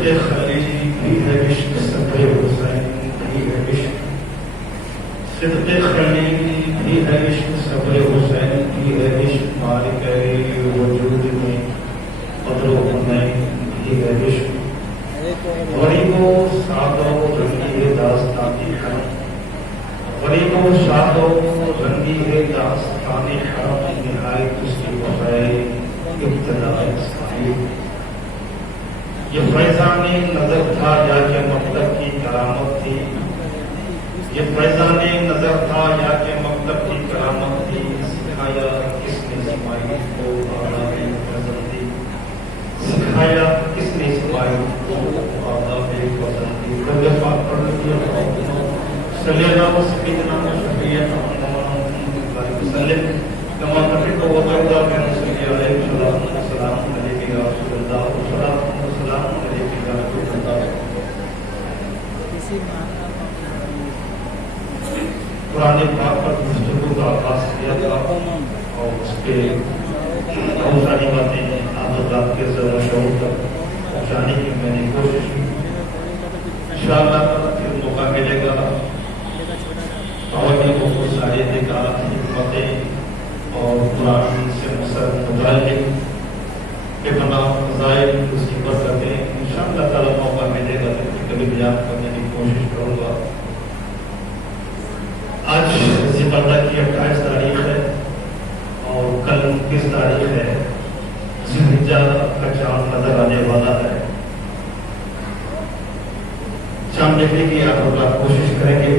صدق خلیل بھی ہے عشق، صدر حسین بھی ہے عشق، صدق خلیل بھی ہے عشق، صبر حسین بھی ہے عشق، مالک وجود میں قدر و حنین بھی ہے عشق، غریب و سادہ رنگی ہے داستانی حرم، غریب و سادہ رنگی ہے داستانی حرم، نہایت اس کی وفائے ابتدا اسماعیل، یہ فیضان نظر تھا یا کہ مکتب کی کرامت تھی، یہ فیضان نظر تھا یا کہ مکتب کی کرامت تھی، سکھایا کس نے اسماعیل کو آداب فضل دی، سکھایا کس نے اسماعیل کو آداب فضل دی، قبل پاک پڑھ لیا صلی اللہ سیدنا شفیعنا محمد وسلم كما تحب وترضى برسول عليه الصلاة والسلام عليك يا رسول الله والصلاة والسلام عليك يا رسول الله. قرآن پاک پر گفتگو کا آغاز کیا تھا اور اس پہ بہت ساری باتیں آپ حضرات کے ذرا شعور تک پہنچانے کی میں نے کوشش کی. انشاءاللہ پھر موقع ملے گا اور بھی بہت سارے نکات حکمتیں اور قرآن سے متعلق کے بنا فضائل اس کی برکتیں انشاءاللہ تعالیٰ موقع ملے گا تو کبھی بیان کرنے کی کوشش کروں گا. آج ذوالقعدہ کی 28 تاریخ ہے اور کل 29 تاریخ ہے. ذوالحجہ کا چاند نظر آنے والا ہے. چاند دیکھنے کی آپ کوشش کریں گے.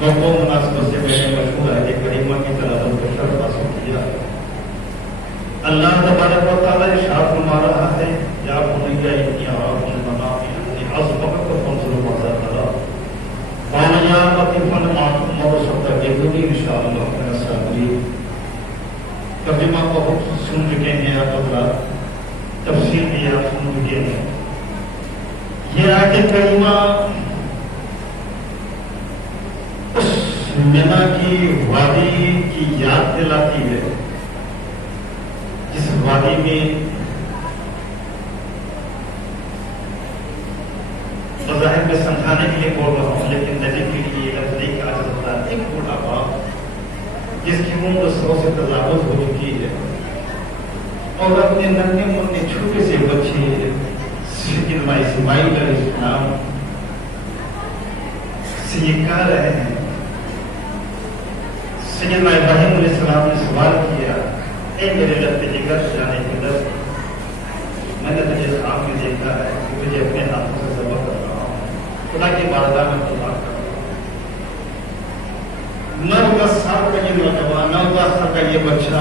موقع مناسبت سے میں نے مشہور ہے کہ کریمہ کی تلاوت کو شرف حاصل کیا. اللہ تبارک و تعالیٰ ارشاد فرما رہا ہے یا بنی انی ارا فی المنام انی اذبحک فانظر ماذا ترى قال یا ابت افعل ما تؤمر ستجدنی ان شاء اللہ من الصابرین. ترجمہ کو حکم سن چکے ہیں آپ حضرات, تفسیر بھی آپ سن چکے ہیں. یہ آیت کریمہ مینا کی وادی کی یاد دلاتی ہے جس وادی میں بظاہر میں سمجھانے کے لیے بول رہا ہوں لیکن نبی کے لیے یہ لفظ نہیں کہا جا سکتا. ایک بوڑھا باپ جس کی عمر 100 سے تجاوز ہو چکی ہے اور اپنے ننھے منھے چھوٹے سے بچے سیدنا اسماعیل علیہ السلام سے یہ کہہ رہے ہیں. سیدنا ابراہیم علیہ السلام نے سوال کیا, اے میرے لب جگر جانے کے لب, میں نے تجھے خواب میں دیکھا ہے کہ مجھے اپنے ہاتھوں سے ذبح کر رہا ہوں, خدا کی بارگاہ میں قربان کر رہا ہوں. 9 سال کا یہ نوجوان, 9 سال کا یہ بچہ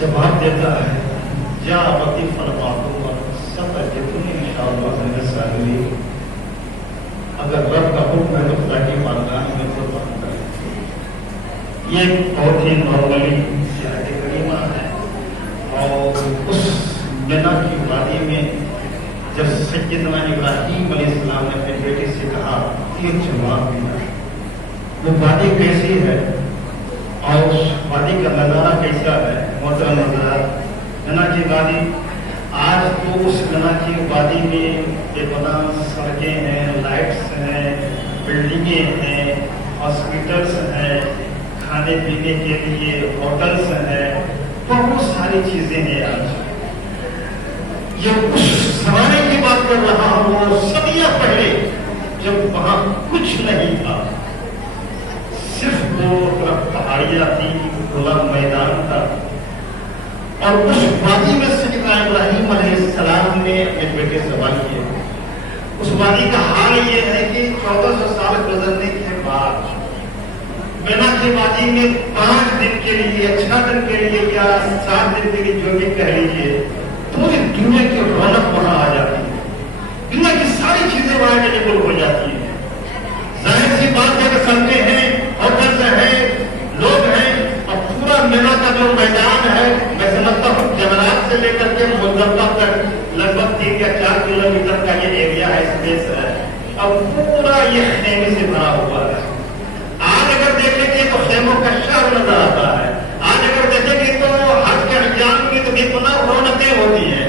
جواب دیتا ہے یا ابتی فرماؤ ستجدنی ان شاء اللہ من الصابرین. اگر رب کا حکم ہے تو خدا کی بارگاہ میں قربان کریں. یہ بہت ہی نارملی آیت کریمہ ہے اور اس مینا کی وادی میں جب سیدنا ابراہیم علیہ السلام نے اپنے بیٹے سے کہا یہ جواب دیا, وہ وادی کیسی ہے اور اس وادی کا نظارہ کیسا ہے. محترم حضرات, مینا کی وادی آج تو اس مینا کی وادی میں بے پناہ سڑکیں ہیں, لائٹس ہیں, بلڈنگیں ہیں, ہاسپٹلس ہیں, کھانے پینے کے لیے ہوٹلس ہیں, بہت ساری چیزیں ہیں. آج یہ اس زمانے کی بات کر رہا ہوں اور صدیاں پہلے جب وہاں کچھ نہیں تھا, صرف 2 طرف پہاڑیاں تھی, کھلا میدان تھا اور اس وادی میں سیدنا ابراہیم علیہ السلام نے اپنے بیٹے سوال کیے. اس وادی کا حال یہ ہے کہ 1400 سال گزرنے کے بعد مینا کی وادی میں 5 دن کے لیے, 6 دن کے لیے یا 7 دن کے لیے جو بھی کہہ لیجیے, پوری دنیا کی رونق وہاں آ جاتی ہے. دنیا کی ساری چیزیں وہاں اویلیبل ہو جاتی ہیں. ظاہر سی بات ہے کہ سڑکیں ہیں, ہوٹلس ہیں, لوگ ہیں اور پورا مینا کا جو میدان ہے میں سمجھتا ہوں جنگلات سے لے کر کے مزدلفہ تک لگ بھگ 3 یا 4 کلومیٹر کا یہ ایریا ہے, اسپیس ہے اور پورا یہ خیمے سے بھرا ہوا ہے. آج اگر دیکھیں گے تو خیموں کا شہر نظر آتا ہے. آج اگر دیکھیں گے تو حج کے ایام میں تو بے پناہ رونقیں ہوتی ہیں.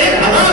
1000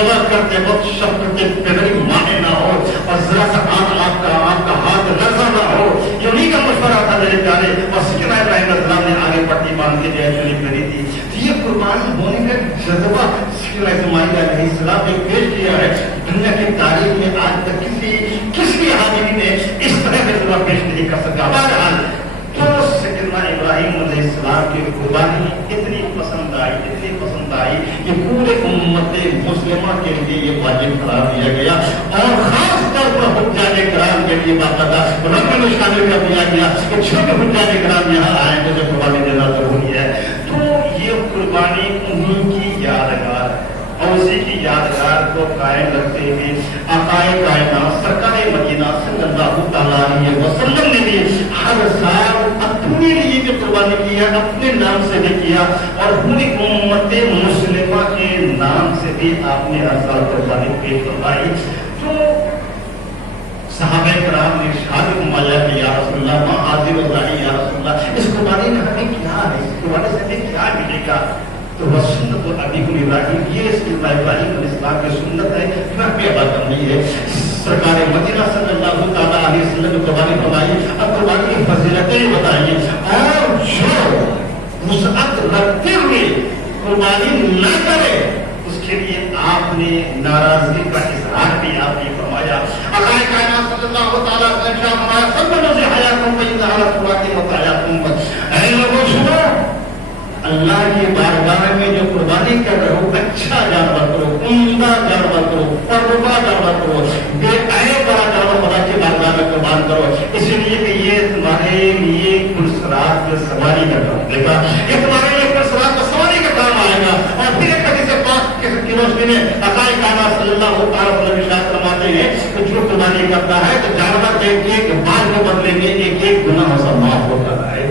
ذبح کرتے وقت شفقت پدری مانے نہ ہو اور ذرا سا آپ کا ہاتھ نظر نہ ہو. یہ انہیں کا مشورہ تھا میرے پیارے. اور سیدنا ابراہیم علیہ السلام نے آگے پٹی باندھ کے جو چلی کری تھی. یہ قربانی ہونے کا جذبہ سیدنا اسماعیل علیہ السلام نے پیش کیا ہے. دنیا کی تاریخ میں آج تک کسی حاضری نے اس طرح کا جذبہ پیش نہیں کر سکا. بہرحال تو سیدنا ابراہیم علیہ السلام کی قربانی اتنی پسند آئی کہ پورے امت مسلمہ کے لیے یہ واجب قرار دیا گیا اور خاص طور پر حجاج کرام کے لیے باقاعدہ رقم میں شامل کر دیا گیا کہ چھوٹے حجاج کرام یہاں آئے تو جب قربانی دینا ضروری ہے. تو یہ قربانی انہیں کی یادگار اور اسی کی یادگار کو قائم رکھتے ہوئے آقائے کائنات سرکار مدینہ صلی اللہ تعالیٰ علیہ وسلم نے بھی ہر سال اپنے لیے جو قربانی کی ہے اپنے نام سے بھی کیا اور پوری امت مسلمہ کے نام سے بھی آپ نے ہر سال قربانی پیش کروائی. تو صحابہ کرام نے ارشاد فرمایا کہ یا رسول اللہ ما حاضر اللہ یا رسول اللہ اس قربانی میں ہمیں کیا ہے, اس قربانی سے ہمیں کیا ملے گا. تو وہ سنت ابیکم ابراہیم, یہ سیدنا ابراہیم علیہ السلام کی سنت ہے جو ہم پہ ادا کرنی ہے. سرکار مدینہ صلی اللہ تعالیٰ علیہ وسلم نے قربانی فرمائی. اب قربانی کی فضیلتیں بتائیے اور جو وسعت رکھتے ہوئے قربانی نہ کرے اس کے لیے آپ نے ناراضگی کا اظہار بھی آپ نے فرمایا. آقائے کائنات صلی اللہ تعالیٰ علیہ وسلم نے فرمایا سبحان سے حیاتم بین حالت قرآن متعیاتم. اے لوگوں سنو, اللہ کی بارگاہ میں جو قربانی کر رہے ہو اچھا جانور کرو, عمدہ جانور کرو, پروا جانور کرو, بے عیب والا جانور خدا کی بارگاہ میں قربان کرو. اسی لیے کہ یہ تمہارے لیے پرسرات کی سواری کا کام دے گا, یہ تمہارے لیے پرسرات کی سواری کا کام آئے گا. اور پھر ایک حدیث پاک کی روشنی میں عقائد کائنات صلی اللہ تعالیٰ علیہ وسلم ارشاد فرماتے ہیں کہ جو قربانی کرتا ہے تو جانور ایک ایک بال کے بدلے میں ایک ایک گناہ سے معاف ہوتا ہے.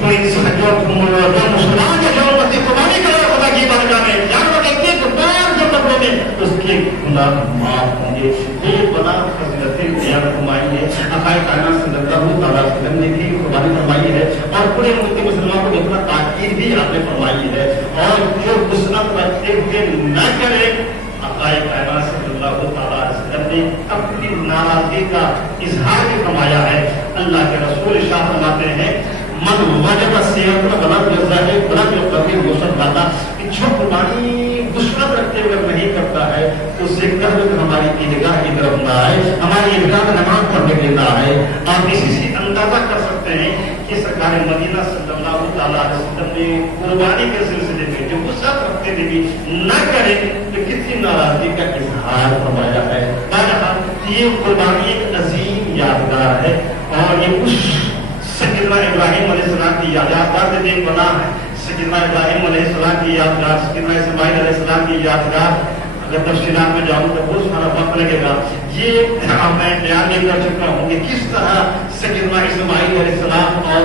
جو انسان جو مسلمان کے جو قربانی کرے خدا کی بارگاہ میں جانور ایک ایک بار جو بدلے میں اس کے گناہ معاف ہوں گے. یہ بنا فضیلتیں بیان فرمائی ہے. عقائد کائنات صلی اللہ تعالیٰ علیہ وسلم نے بھی قربانی فرمائی ہے اور پورے ملک کے مسلمانوں کو اتنا تاکید بھی آپ نے فرمائی ہے. اور جو وسعت رکھتے ہوئے نہ کرے, عقائد کائنات صلی اللہ تعالیٰ علیہ وسلم نے اپنی ناراضگی کا اظہار بھی فرمایا ہے. اللہ کے رسول ارشاد فرماتے ہیں من وجب صحت غلط جزا ہے غلط جو کبھی غسل لاتا. جو قربانی وسعت رکھتے ہوئے نہیں کرتا ہے اس سے کہہ دو کہ ہماری عیدگاہ کی طرف نہ آئے, ہماری عیدگاہ میں نماز پڑھنے کے نہ آئے. آپ اسی سے اندازہ کر سکتے ہیں کہ سرکار مدینہ صلی اللہ تعالیٰ علیہ وسلم نے قربانی کے سلسلے میں جو وسعت رکھتے ہوئے بھی نہ کرے تو کتنی ناراضگی کا اظہار فرمایا ہے. یہ قربانی ایک عظیم یادگار ہے اور یہ اس سیدنا ابراہیم علیہ السلام کی یادگار سے ایک بنا ہے. سیدنا ابراہیم علیہ السلام کی یادگار, سیدنا اسماعیل علیہ السلام کی یادگار. اگر تفصیلات میں جاؤں تو بہت سارا وقت لگے گا. یہ میں بیان نہیں کر چکا ہوں کہ کس طرح سیدنا اسماعیل علیہ السلام اور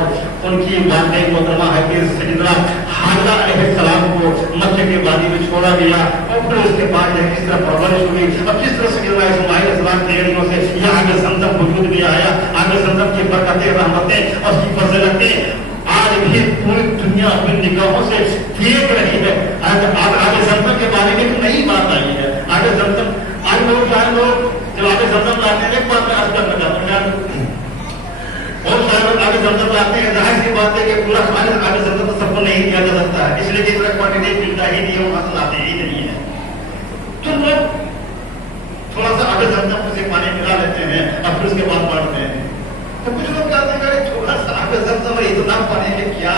ان کی والدہ محترمہ ہے کہ سیدنا حاجرہ علیہ السلام کو مکے کے وادی میں چھوڑا گیا اور پھر اس کے بعد کس طرح پرورش ہوئی اور کس طرح سیدنا اسماعیل علیہ السلام کے ریڑھیوں سے یہ آگے زمزم وجود میں آیا. آگے زمزم کی برکتیں, رحمتیں اور اس کی فضیلتیں آج بھی پوری دنیا اپنی نگاہوں سے دیکھ رہی ہے. آگے زمزم کے بارے میں نئی بات آئی ہے. آگے زمزم آج لوگ جب آگے زمزم لاتے ہیں ایک بات میں آج کرنا چاہتا ہوں, بہت سارے لوگ آگے زمزم لاتے ہیں. ظاہر سی بات ہے کہ پورا خالص آگے زمزم تو سب کو نہیں دیا جا سکتا ہے, اس لیے کہ طرح کوانٹٹی ملتا ہی نہیں ہے, وہ حاصل آتے ہی نہیں ہے. تو لوگ تھوڑا سا آگے زمزم سے پانی ملا لیتے ہیں اور پھر اس کے بعد پڑھتے ہیں. تو کچھ لوگ کہتے ہیں کہ تھوڑا سا آگے زمزم اتنا پانی میں کیا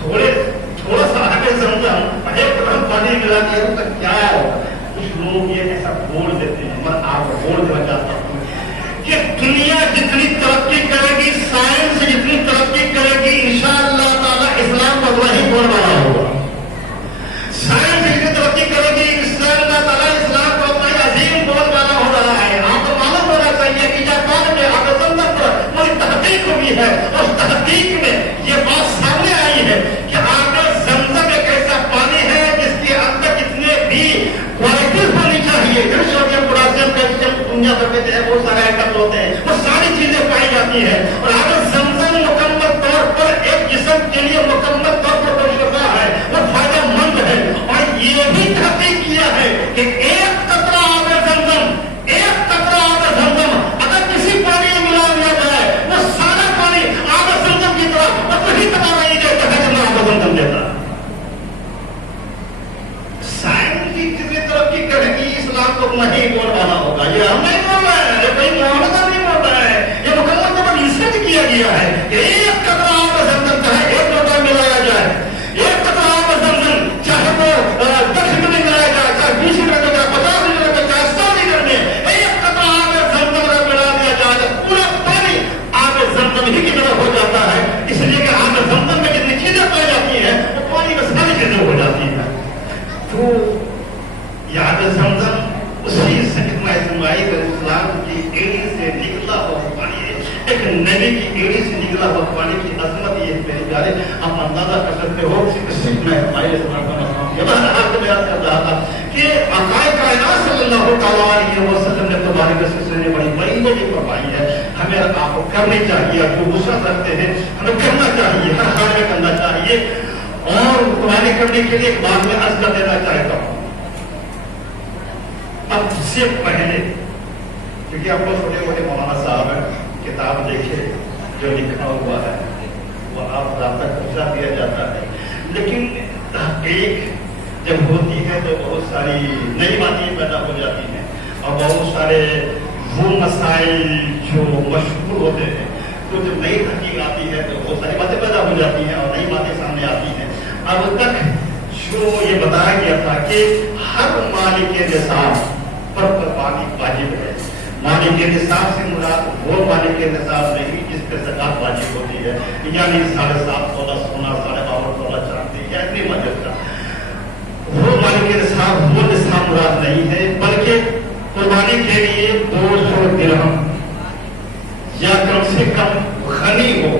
تھوڑا سا آگے زمزم ایک طرف پانی ملا دیا تو کیا ہوگا. کچھ لوگ یہ ایسا بول دیتے ہیں. میں آپ کو بول دینا چاہتا ہوں کہ دنیا جتنی ترقی کرے گی, سائنس جتنی ترقی کرے گی, انشاءاللہ تعالیٰ اسلام کا وہی بول رہا ہوگا. سائنس جتنی ترقی کرے گی انشاءاللہ تعالیٰ اسلام کا وہی عظیم بول والا ہو رہا ہے. آپ کو معلوم ہونا چاہیے کہ جاپان میں آگے زمزم پر کوئی تحقیق ہوئی ہے اور اس تحقیق میں یہ بات سامنے آئی ہے کہ آگے زمزم ایک ایسا پانی ہے جس کے اندر جتنے بھی کوالٹیز ہونی چاہیے, سوڈیم پوٹاشیم کیلشیم دنیا بھر میں جو ہے بہت سارے ایٹمز ہوتے ہیں, وہ ساری چیزیں پائی جاتی ہیں. اور آگے زمزم مکمل طور پر ایک جسم کے لیے مکمل طور پر شفا ہے, وہ فائدہ مند ہے. اور یہ بھی اللہ اکبر کی عظمت یہ میری پیارے آپ اندازہ کر سکتے ہو صرف میں ہمارے اسلام کا مسئلہ یہ بات آپ کو بیان کر رہا تھا کہ آقائے کائنات صلی اللہ علیہ وسلم نے تبارک اسم نے بڑی بڑی بڑی فرمائی ہے ہمیں آپ کو کرنی چاہیے جو غصہ رکھتے ہیں ہمیں کرنا چاہیے ہر حال میں کرنا چاہیے اور قربانی کرنے کے لیے ایک بات میں عرض کر دینا چاہتا ہوں اب سے پہلے کیونکہ آپ کو چھوٹے موٹے مولانا صاحب ہیں کتاب دیکھے جو لکھا ہوا ہے وہ آپ رابطہ پہنچا دیا جاتا ہے لیکن تحقیق جب ہوتی ہے تو بہت ساری نئی باتیں پیدا ہو جاتی ہیں اور بہت سارے وہ مسائل جو مشہور ہوتے ہیں تو جب نئی تحقیق آتی ہے تو بہت ساری باتیں پیدا ہو جاتی ہیں اور نئی باتیں سامنے آتی ہیں اب تک جو یہ بتایا گیا تھا کہ ہر مالک نصاب پر قربانی واجب ہے مالک نصاب سے مراد وہ مالک نصاب نہیں جس پہ زکات واجب ہوتی ہے یعنی 7.5 تولہ سونا 52 تولہ چاندی یا اتنی مدد کا وہ مالک نصاب وہ نصاب مراد نہیں ہے بلکہ قربانی کے لیے 200 درہم یا کم سے کم غنی ہو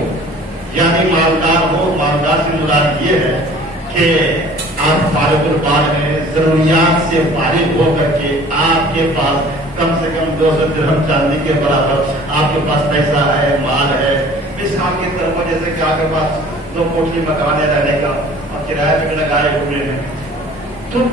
یعنی مالدار ہو مالدار سے مراد یہ ہے کہ آپ فارغ البال ہیں ضروریات سے فارغ ہو کر کے آپ کے پاس کم سے کم 200 درہم چاندی کے برابر آپ کے پاس پیسہ ہے مال ہے مثال کے طور پر جیسے کہ آپ کے پاس 2 کوٹھی مکان ہے رہنے کا اور کرایہ پہ لگائے ہوئے ہیں تو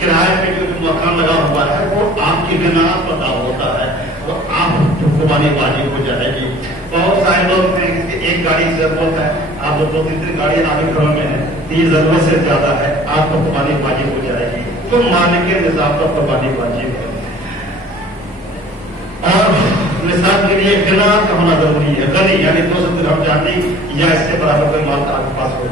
کرایہ پہ جو مکان لگا ہوا ہے وہ آپ کی بنا پتا ہوتا ہے وہ آپ قربانی واجب ہو جائے گی بہت سارے لوگ ہیں کہ ایک گاڑی کی ضرورت ہے آپ 2-3 گاڑیاں آپ کے گھروں میں ہیں یہ ضرورت سے زیادہ ہے آپ کو قربانی واجب ہو جائے گی تو مالک نصاب پر قربانی واجب ہے اور نصاب کے لیے غنا کا ہونا ضروری ہے غنی یعنی 200 درہم چاندی یا اس سے برابر کوئی مال آپ کے پاس ہو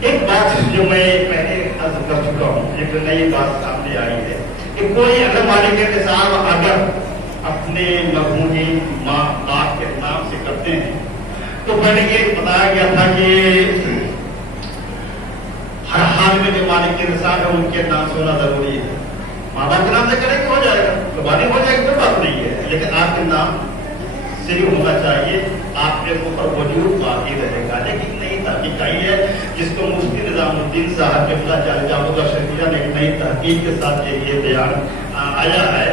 ایک بات جو میں پہلے عرض کر چکا ہوں ایک نئی بات سامنے آئی ہے کہ کوئی اگر مالک نصاب اگر اپنے مرحومی ماں باپ کے نام سے کرتے ہیں تو پہلے یہ بتایا گیا تھا کہ ہر حال میں جو مالک کے نصاب ہے ان کے نام سے ہونا ضروری ہے ماں باپ کے نام سے کریں کہ ہو جائے گا قربانی ہو جائے گی کوئی بات نہیں ہے لیکن آپ کے نام سے ہی ہونا چاہیے آپ کے اوپر وجود باقی رہے گا لیکن نئی تحقیق آئی ہے جس کو مفتی نظام الدین صاحب قبلہ جعل جاودہ شریعہ نے ایک نئی تحقیق کے ساتھ یہ بیان آیا ہے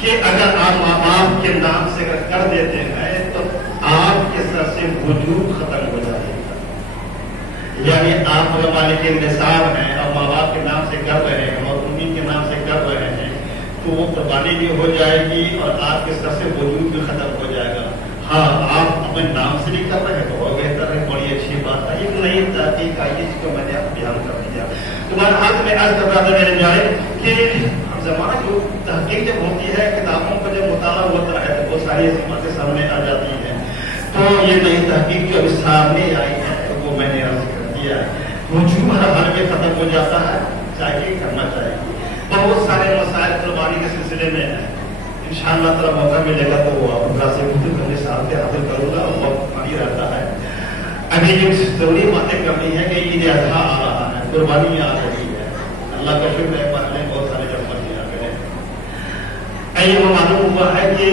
کہ اگر آپ ماں باپ کے نام سے کر دیتے ہیں تو آپ کے سر سے وجود ختم ہو جائے گا یعنی آپ اگر مالک نصاب ہیں اور ماں باپ کے نام سے کر رہے ہیں اور انہیں کے نام سے کر رہے ہیں تو وہ قربانی بھی ہو جائے گی اور آپ کے سر سے وجود بھی ختم ہو جائے گا ہاں آپ اپنے نام سے نہیں کر رہے ہیں تو اور بہتر ہے بڑی اچھی بات ہے ایک نئی تحقیق آئی جس کو میں نے بیان کر دیا تمہارے ہاتھ میں عرض کر رہا تھا میرے جائے کہ زمانہ جو تحقیق جب ہوتی ہے کتابوں کا جب مطالعہ ہوتا ہے تو بہت ساری ایسی باتیں سامنے آ جاتی ہیں تو یہ نئی تحقیق جو ابھی سامنے آئی ہے وہ میں نے عرض کر دیا وجود ہر حال میں ختم ہو جاتا ہے چاہیے کرنا چاہیے بہت سارے مسائل قربانی کے سلسلے میں ہیں انشاءاللہ تعالی موقع ملے گا تو وہ آپ سے خود اپنے ساتھ حاضر کروں گا اور وقت پانی رہتا ہے ابھی جو ضروری باتیں کرنی ہے کہ عید اضحیٰ آ رہا ہے قربانی آ رہی ہے اللہ کا شکر ہے پہلے بہت سارے جب آ گئے وہ معلوم ہوا ہے کہ